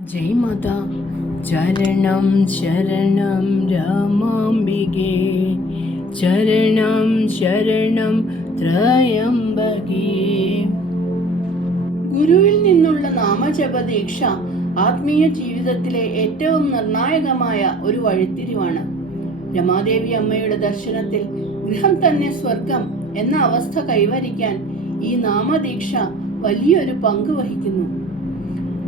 ജയ് മാതാ. ചരണം ശരണം രാമാംബികേ, ചരണം ശരണം ത്രയംബകേ. ഗുരുവിൽ നിന്നുള്ള നാമജപ ദീക്ഷ ആത്മീയ ജീവിതത്തിലെ ഏറ്റവും നിർണായകമായ ഒരു വഴിത്തിരിവാണ്. രമാദേവി അമ്മയുടെ ദർശനത്തിൽ ഗൃഹം തന്നെ സ്വർഗം എന്ന അവസ്ഥ കൈവരിക്കാൻ ഈ നാമദീക്ഷ വലിയൊരു പങ്ക് വഹിക്കുന്നു.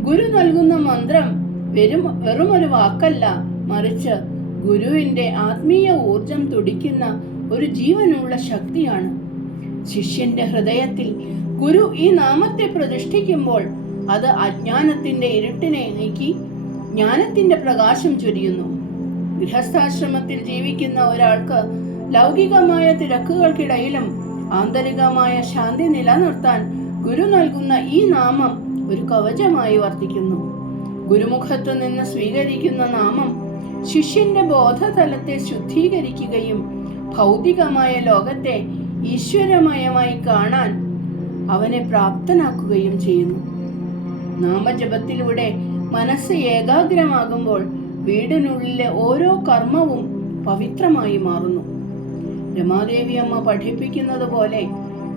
ഗുരു നൽകുന്ന മന്ത്രം വെറുമൊരു വാക്കല്ല, മറിച്ച് ഗുരുവിന്റെ ആത്മീയ ഊർജം തുടിക്കുന്ന ഒരു ജീവനുള്ള ശക്തിയാണ്. ശിഷ്യന്റെ ഹൃദയത്തിൽ ഗുരു ഈ നാമത്തെ പ്രതിഷ്ഠിക്കുമ്പോൾ അത് അജ്ഞാനത്തിന്റെ ഇരുട്ടിനെ നീക്കി ജ്ഞാനത്തിന്റെ പ്രകാശം ചൊരിയുന്നു. ഗൃഹസ്ഥാശ്രമത്തിൽ ജീവിക്കുന്ന ഒരാൾക്ക് ലൗകികമായ തിരക്കുകൾക്കിടയിലും ആന്തരികമായ ശാന്തി നിലനിർത്താൻ ഗുരു നൽകുന്ന ഈ നാമം ഒരു കവചമായി വർത്തിക്കുന്നു. ഗുരുമുഖത്തു നിന്ന് സ്വീകരിക്കുന്ന നാമം ശിഷ്യന്റെ ബോധതലത്തെ ശുദ്ധീകരിക്കുകയും ഭൗതികമായ ലോകത്തെ ഈശ്വരമയമായി കാണാൻ അവനെ പ്രാപ്തനാക്കുകയും ചെയ്യുന്നു. നാമജപത്തിലൂടെ മനസ്സ് ഏകാഗ്രമാകുമ്പോൾ വീടിനുള്ളിലെ ഓരോ കർമ്മവും പവിത്രമായി മാറുന്നു. രമാദേവി അമ്മ പഠിപ്പിക്കുന്നത് പോലെ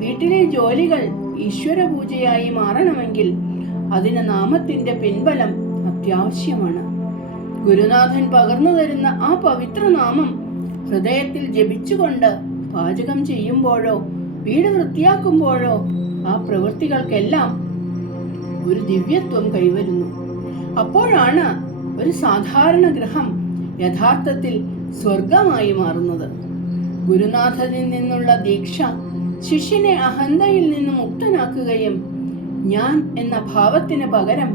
വീട്ടിലെ ജോലികൾ ഈശ്വര പൂജയായി മാറണമെങ്കിൽ അതിന് നാമത്തിന്റെ പിൻബലം അത്യാവശ്യമാണ്. ഗുരുനാഥൻ പകർന്നു തരുന്ന ആ പവിത്ര നാമം ഹൃദയത്തിൽ ജപിച്ചുകൊണ്ട് പാചകം ചെയ്യുമ്പോഴോ വീട് വൃത്തിയാക്കുമ്പോഴോ ആ പ്രവൃത്തികൾക്കെല്ലാം ഒരു ദിവ്യത്വം കൈവരുന്നു. അപ്പോഴാണ് ഒരു സാധാരണ ഗൃഹം യഥാർത്ഥത്തിൽ സ്വർഗമായി മാറുന്നത്. ഗുരുനാഥനിൽ നിന്നുള്ള ദീക്ഷ ശിഷ്യനെ അഹന്തയിൽ നിന്ന് മുക്തനാക്കുകയും ഞാൻ എന്ന ഭാവത്തിന് പകരം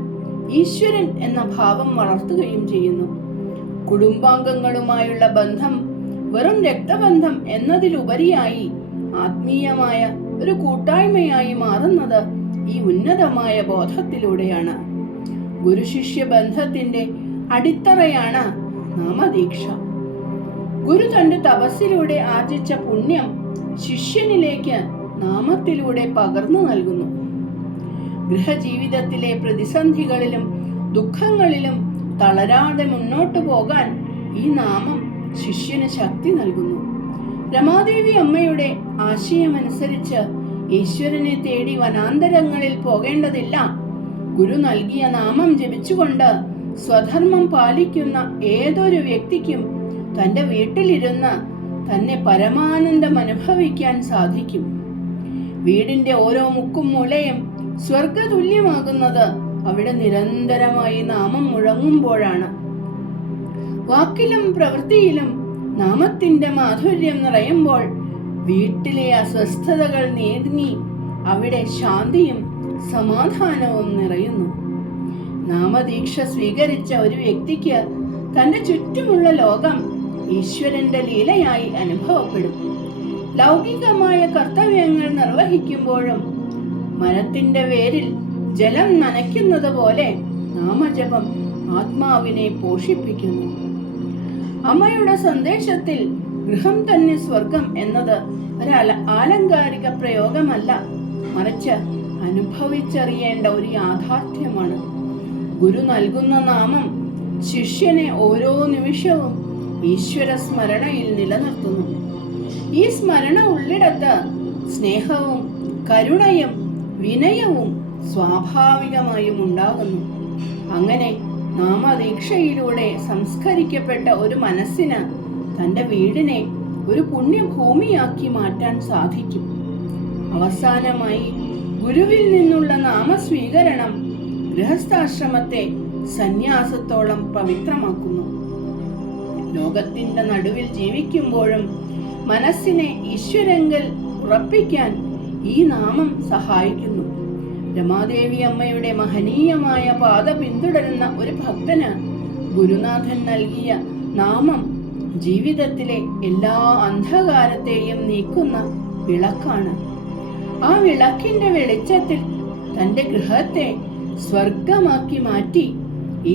ഈശ്വരൻ എന്ന ഭാവം വളർത്തുകയും ചെയ്യുന്നു. കുടുംബാംഗങ്ങളുമായുള്ള ബന്ധം വെറും രക്തബന്ധം എന്നതിലുപരിയായി ആത്മീയമായ ഒരു കൂട്ടായ്മയായി മാറുന്നത് ഈ ഉന്നതമായ ബോധത്തിലൂടെയാണ്. ഗുരുശിഷ്യ ബന്ധത്തിന്റെ അടിത്തറയാണ് നാമദീക്ഷ. ഗുരു തന്റെ തപസ്സിലൂടെ ആർജിച്ച പുണ്യം ശിഷ്യനിലേക്ക് നാമത്തിലൂടെ പകർന്നു നൽകുന്നു. ഗൃഹജീവിതത്തിലെ പ്രതിസന്ധികളിലും ദുഃഖങ്ങളിലും തളരാതെ മുന്നോട്ടു പോകാൻ ഈ നാമം ശിഷ്യന് ശക്തി നൽകുന്നു. രമാദേവി അമ്മയുടെ ആശയമനുസരിച്ച് ഈശ്വരനെ തേടി വനാന്തരങ്ങളിൽ പോകേണ്ടതില്ല. ഗുരു നൽകിയ നാമം ജപിച്ചുകൊണ്ട് സ്വധർമ്മം പാലിക്കുന്ന ഏതൊരു വ്യക്തിക്കും തൻ്റെ വീട്ടിലിരുന്ന് തന്നെ പരമാനന്ദം അനുഭവിക്കാൻ സാധിക്കും. വീടിന്റെ ഓരോ മുക്കും മൂലയും സ്വർഗതുല്യമാകുന്നത് അവിടെ നിരന്തരമായി നാമം മുഴങ്ങുമ്പോഴാണ്. വാക്കിലും പ്രവൃത്തിയിലും നാമത്തിന്റെ മാധുര്യം നിറയുമ്പോൾ വീട്ടിലെ അസ്വസ്ഥതകൾ നീങ്ങി അവിടെ ശാന്തിയും സമാധാനവും നിറയുന്നു. നാമദീക്ഷ സ്വീകരിച്ച ഒരു വ്യക്തിക്ക് തന്റെ ചുറ്റുമുള്ള ലോകം ഈശ്വരന്റെ ലീലയായി അനുഭവപ്പെടും. ലൗകികമായ കർത്തവ്യങ്ങൾ നിർവഹിക്കുമ്പോഴും മരത്തിന്റെ വേരിൽ ജലം നനയ്ക്കുന്നത് പോലെ നാമജപം ആത്മാവിനെ പോഷിപ്പിക്കുന്നു. അമ്മയുടെ സന്ദേശത്തിൽ ഗൃഹം തന്നെ സ്വർഗം എന്നത് ഒരു ആലങ്കാരിക പ്രയോഗമല്ല, മറിച്ച് അനുഭവിച്ചറിയേണ്ട ഒരു യാഥാർത്ഥ്യമാണ്. ഗുരു നൽകുന്ന നാമം ശിഷ്യനെ ഓരോ നിമിഷവും ഈശ്വര സ്മരണയിൽ നിലനിർത്തുന്നു. ഈ സ്മരണ ഉള്ളിടത്ത് സ്നേഹവും കരുണയും വിനയവും സ്വാഭാവികമായും ഉണ്ടാകുന്നു. അങ്ങനെ നാമദീക്ഷയിലൂടെ സംസ്കരിക്കപ്പെട്ട ഒരു മനസ്സിന് തൻ്റെ വീടിനെ ഒരു പുണ്യഭൂമിയാക്കി മാറ്റാൻ സാധിക്കും. അവസാനമായി ഗുരുവിൽ നിന്നുള്ള നാമസ്വീകരണം ഗൃഹസ്ഥാശ്രമത്തെ സന്യാസത്തോളം പവിത്രമാക്കുന്നു. ലോകത്തിന്റെ നടുവിൽ ജീവിക്കുമ്പോഴും മനസ്സിനെ ഈശ്വരങ്കൽ ഉറപ്പിക്കാൻ ഈ നാമം സഹായിക്കുന്നു. രമാദേവി അമ്മയുടെ മഹനീയമായ പാത പിന്തുടരുന്ന ഒരു ഭക്തന് ഗുരുനാഥൻ നൽകിയ നാമം ജീവിതത്തിലെ എല്ലാ അന്ധകാരത്തെയും നീക്കുന്ന വിളക്കാണ്. ആ വിളക്കിന്റെ വെളിച്ചത്തിൽ തന്റെ ഗൃഹത്തെ സ്വർഗമാക്കി മാറ്റി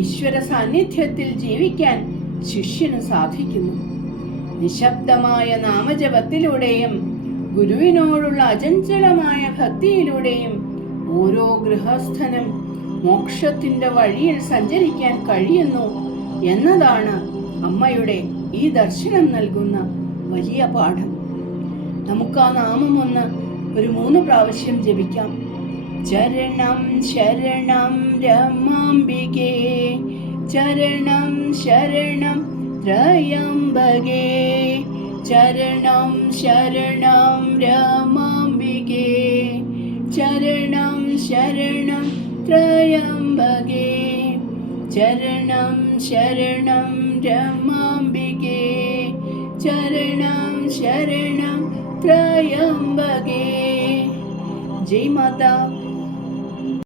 ഈശ്വര സാന്നിധ്യത്തിൽ ജീവിക്കാൻ ശിഷ്യന് സാധിക്കുന്നു. നിശബ്ദമായ നാമജപത്തിലൂടെയും ഗുരുവിനോടുള്ള അചഞ്ചലമായ ഭക്തിയിലൂടെയും ഓരോ ഗൃഹസ്ഥനും മോക്ഷത്തിന്റെ വഴിയിൽ സഞ്ചരിക്കാൻ കഴിയുന്നു എന്നതാണ് അമ്മയുടെ ഈ ദർശനം നൽകുന്ന വലിയ പാഠം. നമുക്ക് ആ നാമം ഒരു 3 പ്രാവശ്യം ജപിക്കാം. ചരണം ശരണം രമാംബികേ, ചരണം ശരണം ത്രയംബകേ, ചരണം ശരണം രമാംബികേ, ചരണം ശരണം ത്രയംബകേ, ചരണം ശരണം രമാംബികേ, ചരണം ശരണം ത്രയംബകേ. ജയ് മാതാ.